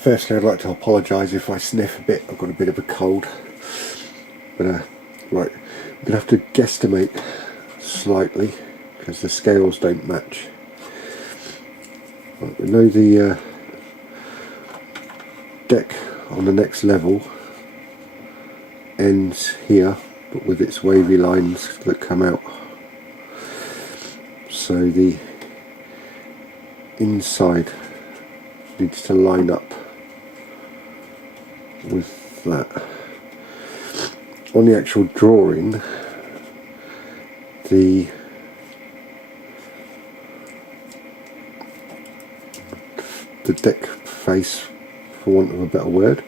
Firstly, I'd like to apologise if I sniff a bit. I've got a bit of a cold. But right, we're going to have to guesstimate slightly because the scales don't match. Right, we know the deck on the next level ends here, but with its wavy lines that come out. So the inside needs to line up with that. On the actual drawing, the deck face, for want of a better word,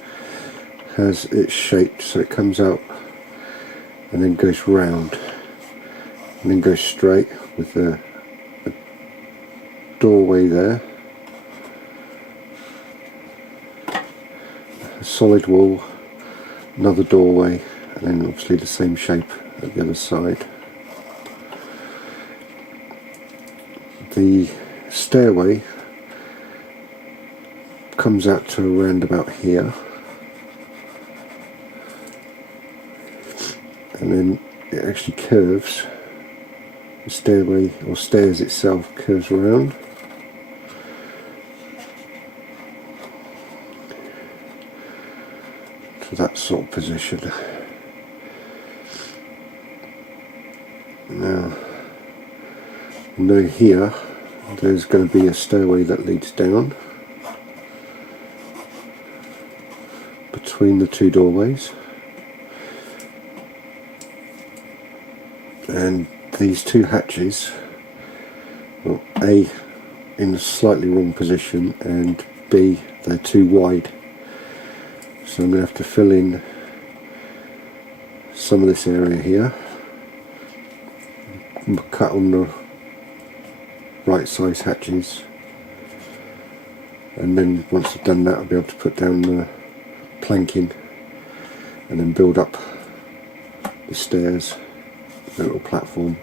has its shape, so it comes out and then goes round and then goes straight with a doorway there, a solid wall, another doorway, and then obviously the same shape at the other side. The stairway comes out to around about here, and then it actually curves. The stairway or stairs itself curves around. To that sort of position. Now, you know here there's going to be a stairway that leads down between the two doorways, and these two hatches, well, A, in a slightly wrong position, and B, they're too wide. So I'm going to have to fill in some of this area here, cut on the right size hatches, and then once I've done that I'll be able to put down the planking and then build up the stairs, the little platform.